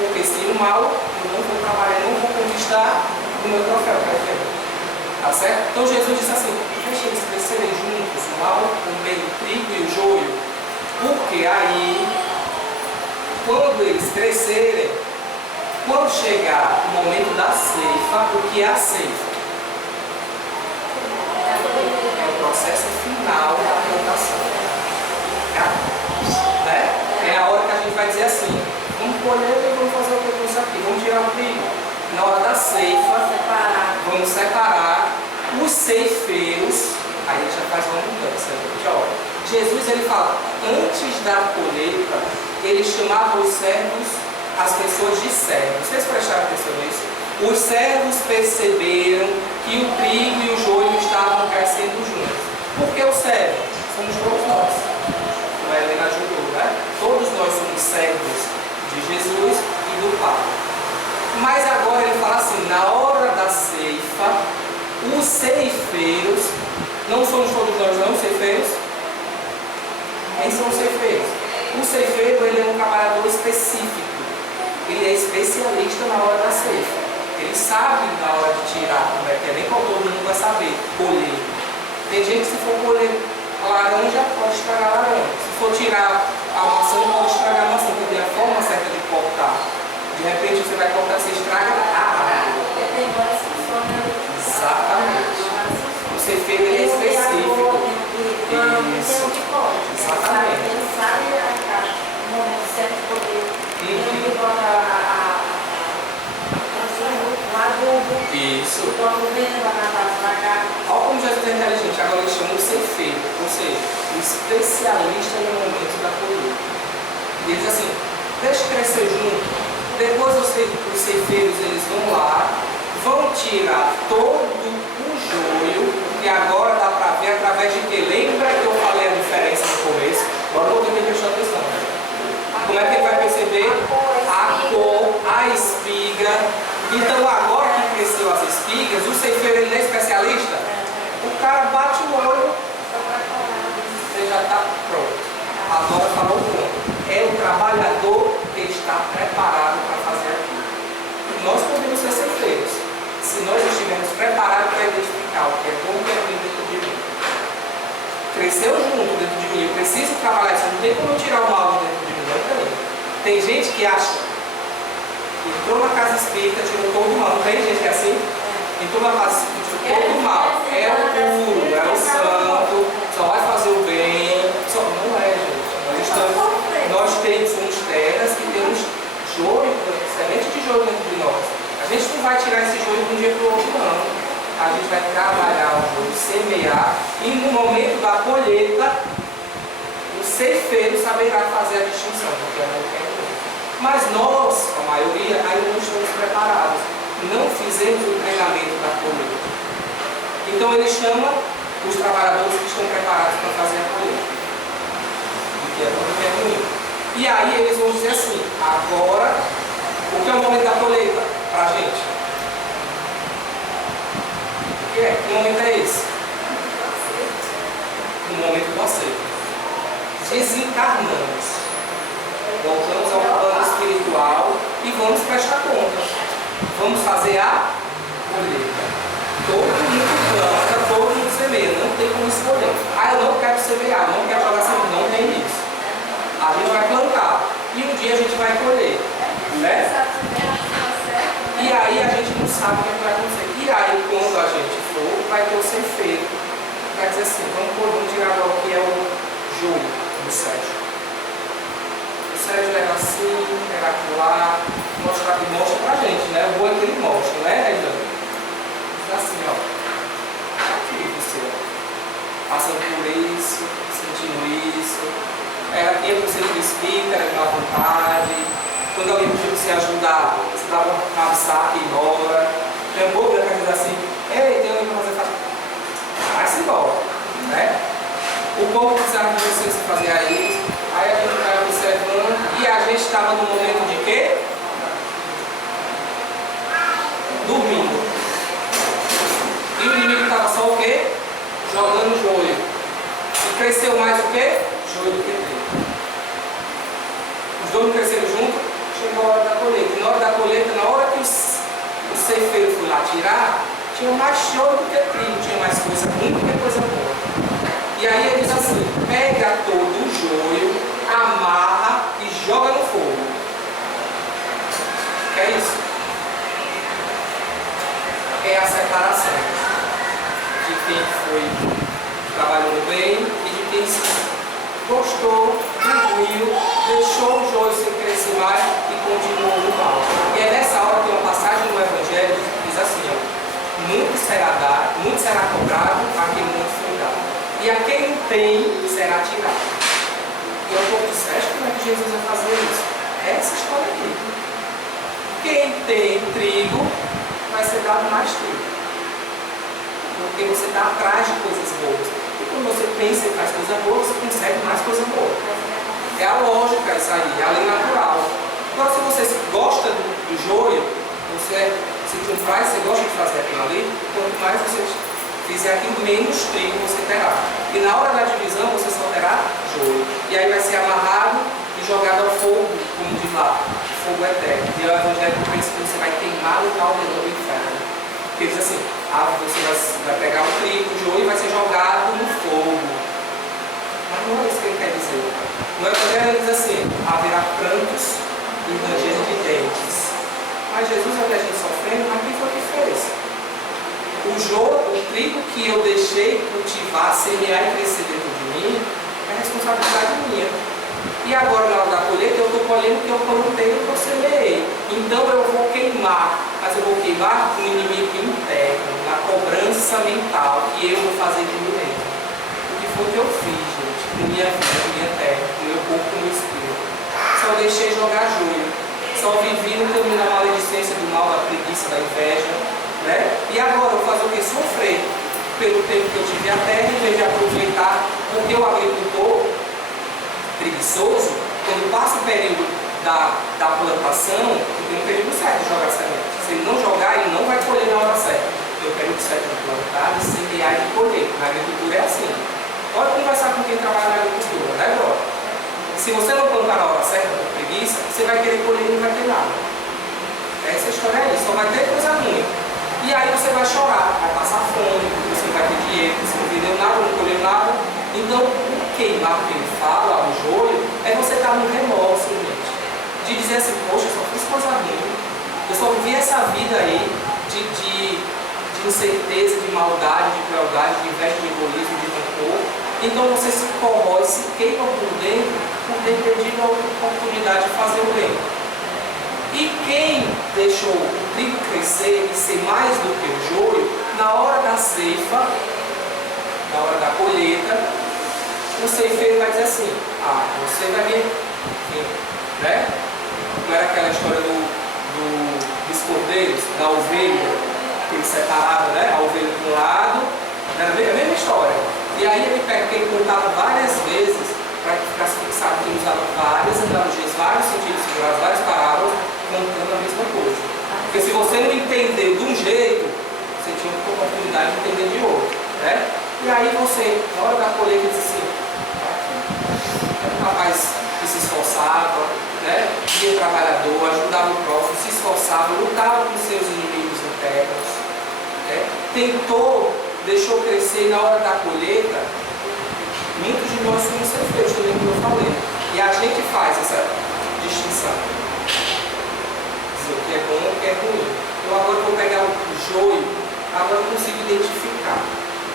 Porque sem o mal, eu não vou trabalhar, eu não vou conquistar o meu troféu, tá certo? Então Jesus disse assim, deixa eles crescerem juntos, o mal, o bem, o trigo e o joio, porque aí, quando eles crescerem, quando chegar o momento da ceifa, o que é a ceifa? É o processo final da plantação. Né? É a hora que a gente vai dizer assim, vamos colher e vamos fazer o que isso aqui, vamos tirar o trigo. Na hora da ceifa, vamos separar os ceifeiros, aí a gente já faz uma mudança. Gente, olha, Jesus ele fala, antes da colheita, ele chamava os servos, as pessoas de servos. Vocês prestaram atenção nisso? Os servos perceberam que o trigo e o joio estavam crescendo juntos. Por que o servo? Somos todos nós. Como a Helena ajudou, né? Todos nós somos servos de Jesus e do Pai. Mas agora ele fala assim, na hora da ceifa, os ceifeiros, não somos todos nós não ceifeiros? Quem são os ceifeiros? O ceifeiro ele é um trabalhador específico. Ele é especialista na hora da ceifa. Ele sabe na hora de tirar, como é que é, nem todo mundo vai saber colher. Tem gente que se for colher a laranja, pode estragar a laranja. Se for tirar a maçã, pode estragar a maçã, porque tem a forma certa de cortar. De repente você vai cortar, você estraga a árvore. Tem várias funções. Exatamente. O ceifeiro ele é específico. Isso. Exatamente. Ele sabe o momento certo de poder. Ele bota o adubo. Isso. Quando vem para matar. Olha como Jesus é inteligente. Agora ele chama o ceifeiro, ou seja, o especialista no momento da colheita. E ele diz assim, deixa crescer junto. Depois os ceifeiros eles vão lá, vão tirar todo o joio, que agora dá para ver através de que? Lembra que eu falei a diferença no começo? Agora eu vou ter que prestar atenção. Como é que ele vai perceber? A cor, a espiga. Então agora que cresceu as espigas, o ceifeiro ele não é especialista? O cara bate o olho, você já está pronto. Agora falou o ponto. É o trabalhador que está preparado para fazer aquilo. Nós podemos ser ceifeiros, se nós estivermos preparados para identificar o que é bom e o que é ruim dentro de mim. Cresceu junto dentro de mim, eu preciso trabalhar isso, não tem como eu tirar o mal dentro de mim, não tem. Tem gente que acha que entrou na casa espírita, tirou todo o mal, não tem gente que é assim? Entrou na casa espírita, tirou todo o mal, é o puro, é o santo, só vai fazer o bem, só não é, gente. Nós gente vai trabalhar o joio, semear, e no momento da colheita, o ceifeiro saberá fazer a distinção, porque é muito ruim. Mas nós, a maioria, ainda não estamos preparados. Não fizemos o treinamento da colheita. Então ele chama os trabalhadores que estão preparados para fazer a colheita. Que é muito ruim. E aí eles vão dizer assim, agora, o que é o momento da colheita para a gente? O que é? Que momento é esse? O momento do aceito. Desencarnamos. Voltamos ao plano espiritual e vamos prestar conta. Vamos fazer a colheita. Todo mundo planta, todo mundo semeia, não tem como escolher. Ah, eu não quero semear, não quero jogar semente, não tem isso. A gente vai plantar e um dia a gente vai colher, né? E aí a gente não sabe o que vai acontecer. E aí quando a gente for, vai ter o ceifeiro. Vai dizer assim, vamos tirar agora o que é o joio do Sérgio. O Sérgio leva assim, pega aquilo lá, mostra pra gente, né? O bom é que ele mostra, né, Regiane? Assim, ó, aqui você, ó, passando por isso, sentindo isso, era tempo você do espírito, era de má vontade, quando alguém pediu você ajudar, você dava um saco e embora, tem um pouco da coisa assim, ei, tem alguém para fazer, vai-se embora, né? O povo precisava de você fazia isso, aí a gente vai observando, e a gente estava no momento de quê? Dormindo. E o inimigo estava só o quê? Jogando joio. E cresceu mais o quê? Joio do que trigo. Os dois cresceram juntos, chegou a hora da colheita. E na hora da colheita, na hora que o ceifeiro foi lá tirar, tinha mais joio do que trigo, tinha mais coisa ruim do que coisa boa. E aí ele diz assim, pega todo o joio, amarra e joga no fogo. Que é isso? É a separação de quem foi trabalhando bem e de quem gostou, dormiu, deixou o joio sem crescer mais e continuou no mal. E é nessa hora que uma passagem no Evangelho diz assim, ó, muito será dado, muito será cobrado, a quem muito foi dado. E a quem não tem, será tirado. E eu vou dizer, como é que Jesus vai fazer isso? É essa história aqui. Quem tem trigo, vai ser dado mais trigo. Porque você está atrás de coisas boas. E quando você pensa e faz coisa boa, você consegue mais coisa boa. É a lógica isso aí, é a lei natural. Agora, se você gosta do joio, você se faz, você gosta de fazer aquilo ali, quanto mais você fizer aquilo, menos trigo você terá. E na hora da divisão, você só terá joio. E aí vai ser amarrado e jogado ao fogo, como diz lá, fogo eterno. E o Evangelho pensa que você vai queimar o caldeirão do inferno. Porque diz assim, você vai pegar o trigo, o joio e vai ser jogado no fogo. Mas não é isso que ele quer dizer. No Evangelho ele diz assim, haverá prantos e ranger de dentes. Mas Jesus vai ver a gente sofrendo, mas quem foi que fez? O joio, o trigo que eu deixei cultivar, semear e crescer dentro de mim, é responsabilidade minha. E agora, na hora da colheita, eu estou colhendo o que eu plantei e o que eu semeei. Então eu vou queimar, mas eu vou queimar no inimigo interno, na cobrança mental que eu vou fazer de mim mesmo. O que foi que eu fiz, gente, com minha vida, com minha terra, com meu corpo, com meu espírito? Só deixei jogar joio. Só vivi no caminho da maledicência, do mal, da preguiça, da inveja. Né? E agora eu vou fazer o que? Sofrer pelo tempo que eu tive a terra, em vez de aproveitar, porque o agricultor preguiçoso, quando passa o período da plantação, tem um período certo de jogar semente. Se ele não jogar, ele não vai colher na hora certa. Tem o período certo de plantar, de semear e de colher. Na agricultura é assim. Pode conversar com quem trabalha na agricultura, né, brother? Se você não plantar na hora certa, com preguiça, você vai querer colher e não vai ter nada. Essa história é isso, só vai ter coisa ruim. E aí você vai chorar, vai passar fome, você não vai ter dinheiro, você não vendeu nada, não colheu nada. Então, o queimar que ele fala, o joio, é você estar no remorso, gente. De dizer assim, poxa, eu só fiz coisa ruim. Eu só vivi essa vida aí de incerteza, de maldade, de crueldade, de inveja, de egoísmo, de rancor. Então você se corrói, se queima por ter perdido a oportunidade de fazer o bem. E E quem deixou o trigo crescer e ser mais do que o joio, na hora da ceifa, na hora da colheita, o ceifeiro vai dizer assim: você vai vir, né? Não era aquela história dos cordeiros, da ovelha, que ele separava, né? A ovelha de um lado, era a mesma história. E aí ele pega, que ele contava várias vezes, para que ficasse fixado, que ele usava várias analogias, vários sentidos figurados, várias parábolas, contando a mesma coisa. Porque se você não entendeu de um jeito, você tinha uma oportunidade de entender de outro, né? E aí você, na hora da colheita, diz assim: era um rapaz que se esforçava, né? Ia trabalhador, ajudava o próximo, se esforçava, lutava com seus inimigos internos, né? Tentou, deixou crescer, e na hora da colheita, muitos de nós somos ceifeiros, também como eu falei. E a gente faz essa distinção. Dizer o que é bom e o que é ruim. Eu agora vou pegar o joio, agora eu consigo identificar.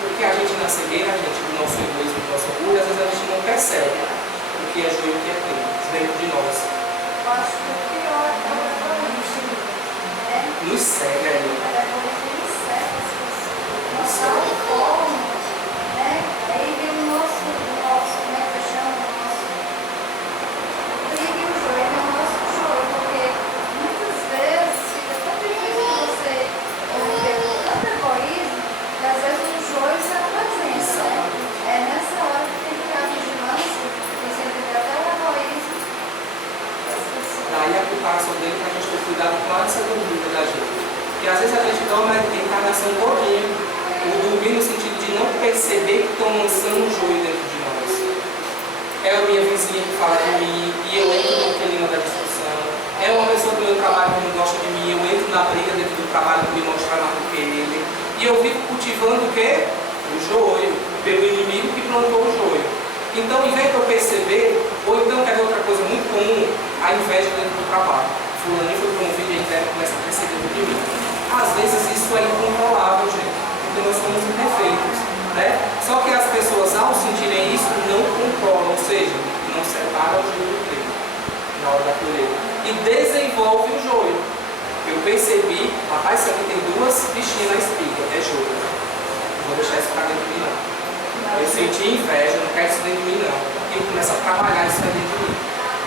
Porque a gente na cegueira, a gente do nosso egoísmo, do nosso orgulho, às vezes a gente não percebe o que é joio e o que é trigo dentro de nós. Eu acho que o pior é o egoísmo, né? Nos cega aí. O egoísmo nos cega as pessoas. Nós somos como, né? Aí vem o nosso, como é que eu chamo? O nosso trigo e o joio, é o nosso joio, porque muitas vezes fica tão difícil você conviver com tanto egoísmo, que às vezes o joio se apresenta, né? É nessa hora que tem que ter a vigilância, que você entender até o egoísmo das pessoas. Daí a preparação dele para a gente ter cuidado com a dúvida da gente. E às vezes a gente toma a encarnação todinha, o dormir no sentido de não perceber que estão lançando um joio dentro de nós. É a minha vizinha que fala de mim e eu entro no clima da discussão. É uma pessoa do meu trabalho que não gosta de mim, eu entro na briga dentro do trabalho para me mostrar mais do que ele. E eu fico cultivando o quê? O joio, pelo inimigo que plantou o joio. Então, em vez de eu perceber, ou então quer ver outra coisa muito comum, a inveja dentro do trabalho. Fulano foi promovido e a inveja começa a crescer dentro de mim. Às vezes isso é incontrolável, gente, porque nós somos imperfeitos, né? Só que as pessoas, ao sentirem isso, não controlam, ou seja, não separam o joio do trigo na hora da colheita. E desenvolve o joio. Eu percebi, rapaz, isso aqui tem duas bichinhas na espiga, é joio. Não vou deixar isso para dentro de mim, não. Eu senti inveja, não quero isso dentro de mim, não. E eu começo a trabalhar isso aí dentro de mim.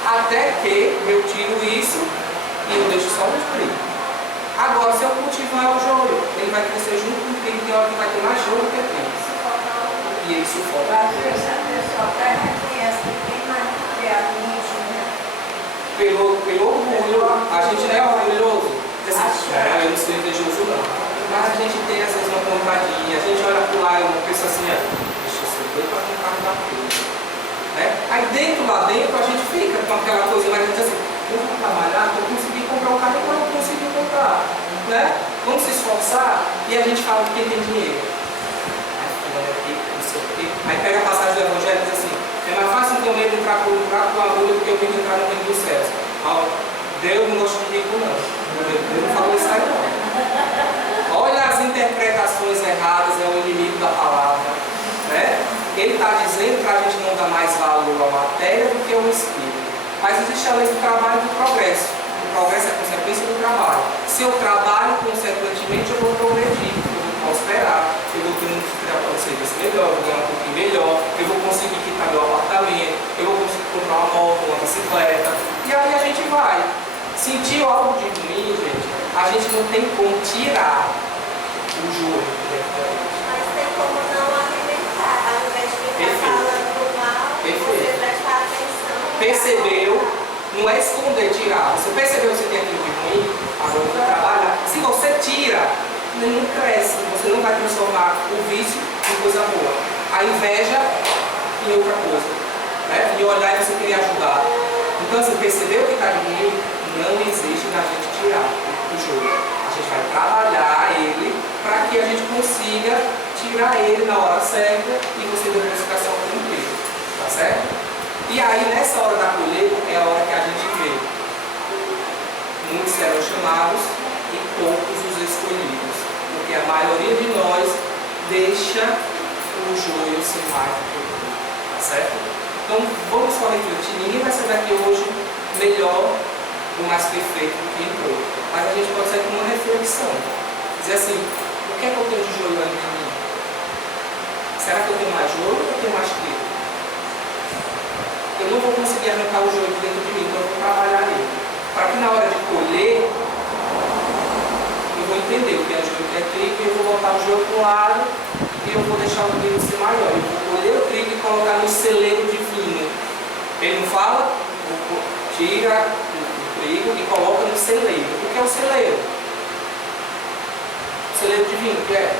Até que eu tiro isso e eu deixo só o trigo. Agora, se eu cultivar o joio, ele vai crescer junto com o trigo, tem hora que vai ter mais joio do que trigo. E ele sufoca. Às vezes a pessoa até reconhece que tem mais criativo, né? Pelo orgulho, a gente não é orgulhoso. Eu não sou invejoso, não. Mas a gente tem, às vezes, uma vontadinha. A gente olha para lá e uma pessoa assim, deixa eu ser doido para ter um carro da frente. Né? Aí lá dentro, a gente fica com aquela coisa, mas a gente diz assim: eu vou trabalhar, eu consegui comprar um carro, mas não consegui comprar. Né? Vamos se esforçar e a gente fala que tem dinheiro. Aí pega a passagem do Evangelho e diz assim: é mais fácil ter medo de entrar por um buraco do agulha do que eu tenho que entrar no reino dos céus. Deus não gosta de rico, não. Deus não falou isso aí, não. Olha as interpretações erradas, é o inimigo da palavra. Né? Ele está dizendo para a gente não dar mais valor à matéria do que ao espírito. Mas existe a lei do trabalho e do progresso. O progresso é a consequência do trabalho. Se eu trabalho, consequentemente, eu vou progredir, eu vou prosperar, eu vou ter um serviço melhor, eu vou ganhar um pouquinho melhor, eu vou conseguir quitar meu apartamento, eu vou conseguir comprar uma moto, uma bicicleta. E aí a gente vai. Sentiu algo de ruim, gente, a gente não tem como tirar o joio dentro da gente. Mas tem como não alimentar, ao invés de ficar falando mal, você prestar atenção. Percebeu, não é esconder, tirar. Você percebeu que você tem aquilo de ruim, agora eu vou trabalhar. Se você tira, não cresce, você não vai transformar o vício em coisa boa. A inveja em outra coisa. Né? E olhar e você querer ajudar. Então, assim, percebeu que está de ruim? Não existe da gente tirar o joio. A gente vai trabalhar ele para que a gente consiga tirar ele na hora certa e você depois ficar só com o emprego. Tá certo? E aí, nessa hora da colheita, é a hora que a gente vê. Muitos serão chamados e poucos os escolhidos. Porque a maioria de nós deixa o joio se mais do que o trigo. Tá certo? Então, vamos só refletir. Ninguém vai sair daqui hoje melhor ou mais perfeito do que entrou. Mas a gente pode sair com uma reflexão. Dizer assim, o que é que eu tenho de joio ainda em mim? Será que eu tenho mais joio ou eu tenho mais trigo? Eu não vou conseguir arrancar o joio dentro de mim, então eu vou trabalhar nele. Para que na hora de colher, eu vou entender o que é joio e o que é trigo, e eu vou botar o joio para o lado, e eu vou deixar o trigo ser maior. Eu vou colher o trigo e colocar no celeiro divino. Ele não fala? Tira o trigo e coloca no celeiro. O que é o celeiro? O celeiro divino, o que é?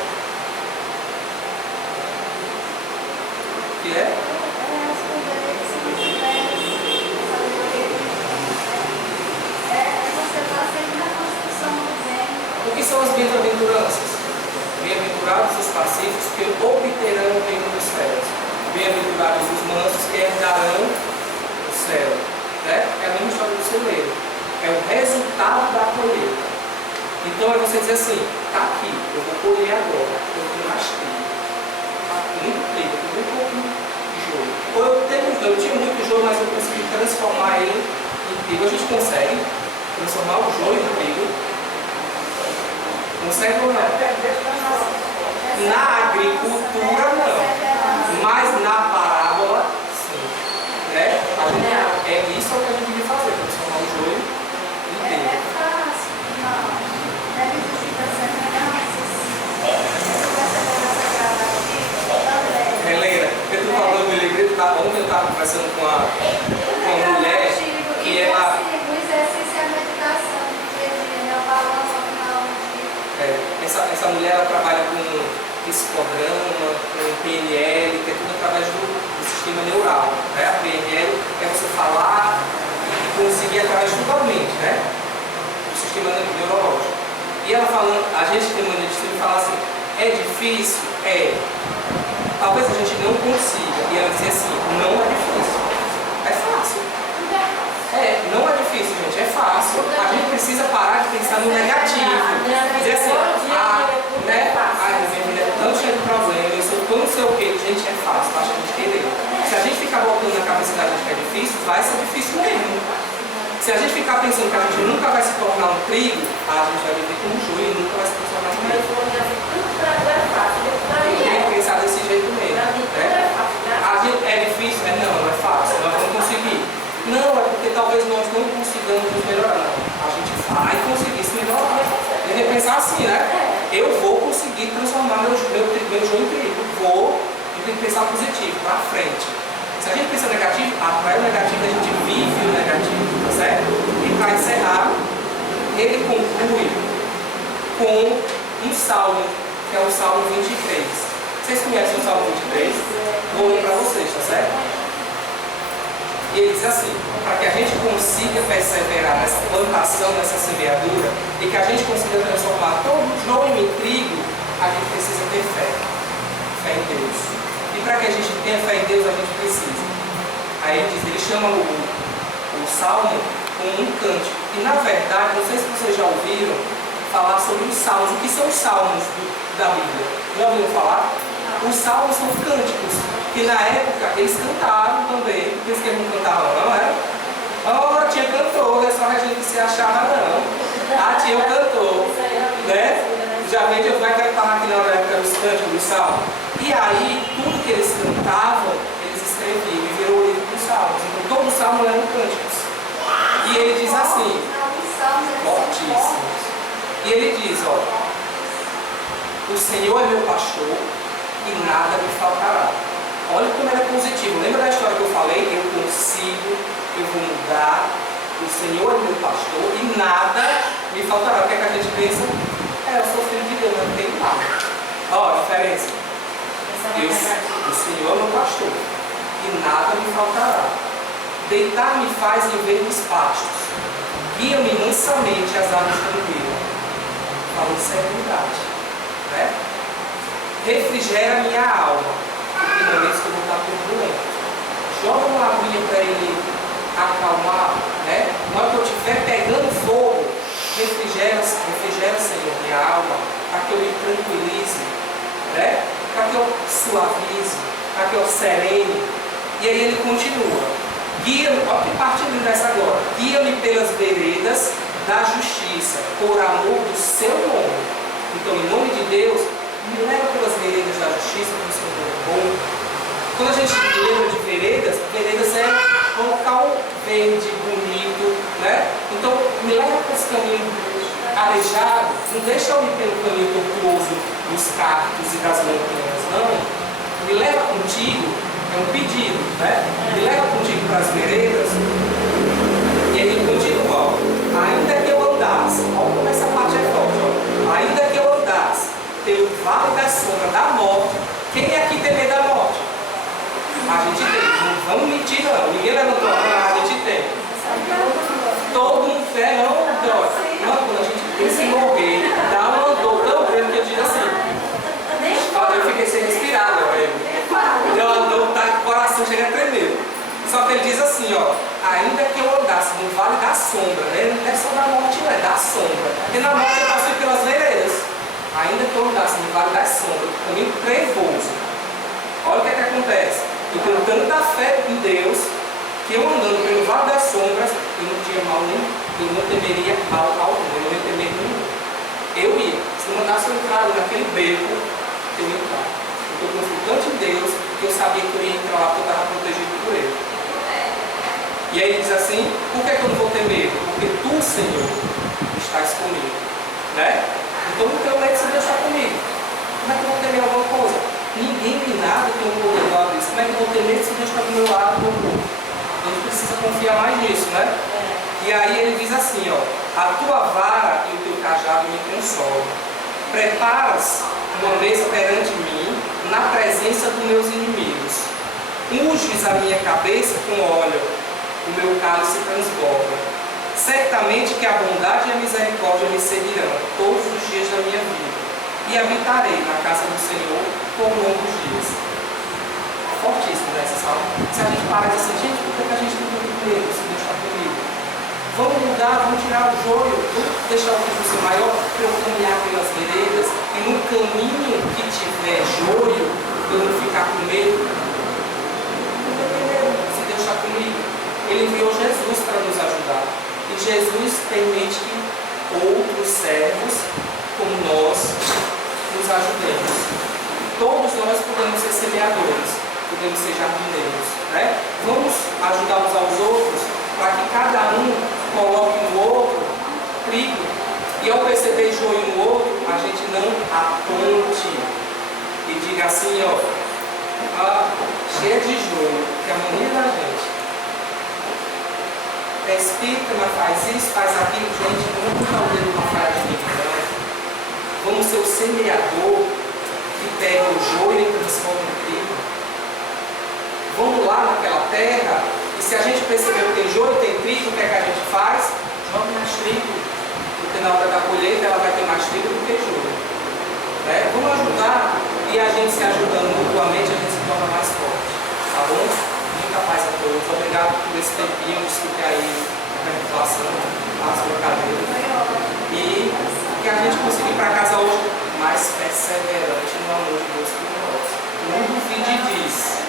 O que é? O que são as bem-aventuranças? Bem-aventurados os pacíficos, que obterão o reino dos céus. Bem-aventurados os mansos, que herdarão o céu. Né? É a mesma história do celeiro. É o resultado da colheita. Então é você dizer assim, tá aqui, eu vou colher agora, eu tenho mais trigo. Tá muito trigo, eu tenho muito pouquinho de joio. Ou eu tinha muito joio, mas eu consegui transformar ele em trigo. A gente consegue transformar o joio em trigo? Consegue ou não? Na agricultura, não. Mas na parábola, sim. Né? Isso é o que a gente devia fazer, transformar o joio em trigo. É fácil, não. É difícil das semelhanças. Helena, eu estou falando, me lembrei, ontem eu estava conversando com uma mulher que ela... O exercício é a meditação do dia a dia, né? O balanço ao final do dia. Essa mulher ela trabalha com psicograma, com PNL, que é tudo através do sistema neural. Né? A PNL é você falar e conseguir através da mente, né? Do sistema neurológico. E ela falando, a gente tem mania de sempre falar assim, é difícil? É. Talvez a gente não consiga. E ela dizia assim, não é difícil. É fácil. Não é difícil, gente, é fácil. A gente precisa parar de pensar no negativo. Dizer assim, né? Minha vida é tão cheia de problemas, eu sou tão não sei o que, gente, é fácil, basta a gente entender. Se a gente ficar botando na cabeça da gente que é difícil, vai ser difícil mesmo. Se a gente ficar pensando que a gente nunca vai se tornar um trigo, a gente vai viver como um joio e nunca vai se transformar em trigo. Tem que pensar desse jeito mesmo. Né? É difícil? Não é fácil, nós vamos conseguir. Não, é porque talvez nós não consigamos nos melhorar. Não. A gente vai conseguir se melhorar. Tem que pensar assim, né? Eu vou conseguir transformar meu joio em trigo. Vou. A gente tem que pensar positivo, para frente. Se a gente pensa negativo, atrai o negativo, a gente vive o negativo, tá certo? E para encerrar, ele conclui com um salmo, que é o Salmo 23. Vocês conhecem o Salmo 23? Vou ler para vocês, tá certo? E ele diz assim, para que a gente consiga perseverar nessa plantação, nessa semeadura, e que a gente consiga transformar todo o joio em trigo, a gente precisa ter fé. Fé em Deus. E para que a gente tenha fé em Deus, a gente precisa. Aí ele diz, ele chama o Salmo como um cântico. E na verdade, não sei se vocês já ouviram falar sobre os salmos. O que são os salmos da Bíblia? Já ouviram falar? Os salmos são cânticos. Que na época eles cantavam também, por isso que eles não cantavam, não é? Oh, tinha cantor, não é só a gente que se achava, não. Ah, tinha um cantor, né? Já vem, vai cantar aqui na época dos cânticos do salmo. E aí, tudo que eles cantavam, eles escreviam e virou o livro dos salmos. Então, todo o salmo eram cânticos. E ele diz assim, fortíssimos. E ele diz, ó, o Senhor é meu pastor e nada me faltará. Olha como ele é positivo. Lembra da história que eu falei? Eu consigo, eu vou mudar. O Senhor é meu pastor e nada me faltará. O que é que a gente pensa? Eu sou filho de Deus, eu não tenho nada. Ó, a diferença. O Senhor é meu pastor e nada me faltará. Deitar-me faz em verdes pastos. Guia-me mansamente às águas tranquilas. Falando serenidade. Né? Refrigera minha alma. Em momentos que eu vou estar turbulento. Joga uma aguinha para ele acalmar, né? Quando eu estiver pegando fogo, refrigera, Senhor, minha alma, para que eu me tranquilize, né? Para que eu suavize, para que eu serene. E aí ele continua. Guia-me, olha que parte linda essa agora. Guia-me pelas veredas da justiça, por amor do seu nome. Então, em nome de Deus, me leva pelas veredas da justiça, como o Senhor é bom. Quando a gente lembra de veredas, veredas é um local verde, bonito, né? Então, me leva para esse caminho arejado, não deixa eu ir pelo caminho tortuoso dos cactos e das montanhas, não. Me leva contigo, é um pedido, né? Me leva contigo para as veredas, e aí ele continua, ó, ainda que eu andasse, olha como essa parte é forte, ó, ainda que eu andasse pelo vale da sombra da morte, quem aqui tem medo da morte? A gente tem, não vamos mentir não, ninguém levantou a mão, a gente tem. Todo mundo quer, não, Dó. Não, quando a gente pensa em morrer, dá uma dor tão grande que eu digo assim. Eu fiquei sem respirar, ó. Deu uma dor, tá, o coração chega a tremer. Só que ele diz assim, ó, ainda que eu andasse no vale da sombra, né? Não é só da morte, não é da sombra. Porque na morte eu passei pelas veredas. Ainda que eu andasse no vale da sombra, caminho trevoso. Olha o que é que acontece. Eu tenho tanta fé em Deus que eu andando pelo vale das sombras, eu não tinha mal nenhum, eu não temeria mal algum, eu não ia temer nenhum. Eu ia. Se não mandasse eu entrar naquele beco, eu ia entrar. Porque eu confio tanto em Deus que eu sabia que eu ia entrar lá porque eu estava protegido por Ele. E aí ele diz assim, por que eu não vou ter medo? Porque tu, Senhor, estás comigo. Né? Então não tenho medo se Deus está comigo. Como é que eu vou temer alguma coisa? Ninguém tem nada que eu não vou levar isso. Como é que eu vou ter medo se Deus está do meu lado? A gente precisa confiar mais nisso, né? E aí ele diz assim, ó, a tua vara e o teu cajado me consolam. Preparas uma mesa perante mim, na presença dos meus inimigos. Unges a minha cabeça com óleo, o meu cálice transborda. Certamente que a bondade e a misericórdia me seguirão todos os dias da minha vida, e habitarei na casa do Senhor por longos dias. Fortíssimo, né, esse salmo? Se a gente para e diz assim, gente, por que a gente não tem medo se Deus está comigo? Vamos mudar, vamos tirar o joio, vamos deixar o filho ser maior para eu caminhar pelas veredas, e no caminho que tiver joio, eu não ficar com medo. Não tem medo se Deus está comigo. Ele enviou Jesus para nos ajudar. E Jesus permite que outros servos, como nós, nos ajudemos. Todos nós podemos ser semeadores, podemos ser jardineiros, né? Vamos ajudar uns aos outros para que cada um coloque no outro trigo. E ao perceber joio no outro, a gente não aponte e diga assim, ó, cheia de joio, que é a mania da gente. É espírita, mas faz isso, faz aquilo, gente, não vamos botar o dedo na cara de ninguém. Vamos ser o semeador que pega o joio e transforma em trigo. Vamos lá naquela terra, e se a gente perceber que tem joio e tem trigo, o que é que a gente faz? Joga mais trigo, porque na hora da colheita ela vai ter mais trigo do que joio. Né? Vamos ajudar, e a gente se ajudando mutuamente, a gente se torna mais forte. Tá bom? Muita paz a todos. Obrigado por esse tempinho, desculpe aí a perturbação, a sua cadeira. E que a gente consiga ir para casa hoje mais perseverante no amor de Deus por nós. Não duvide disso.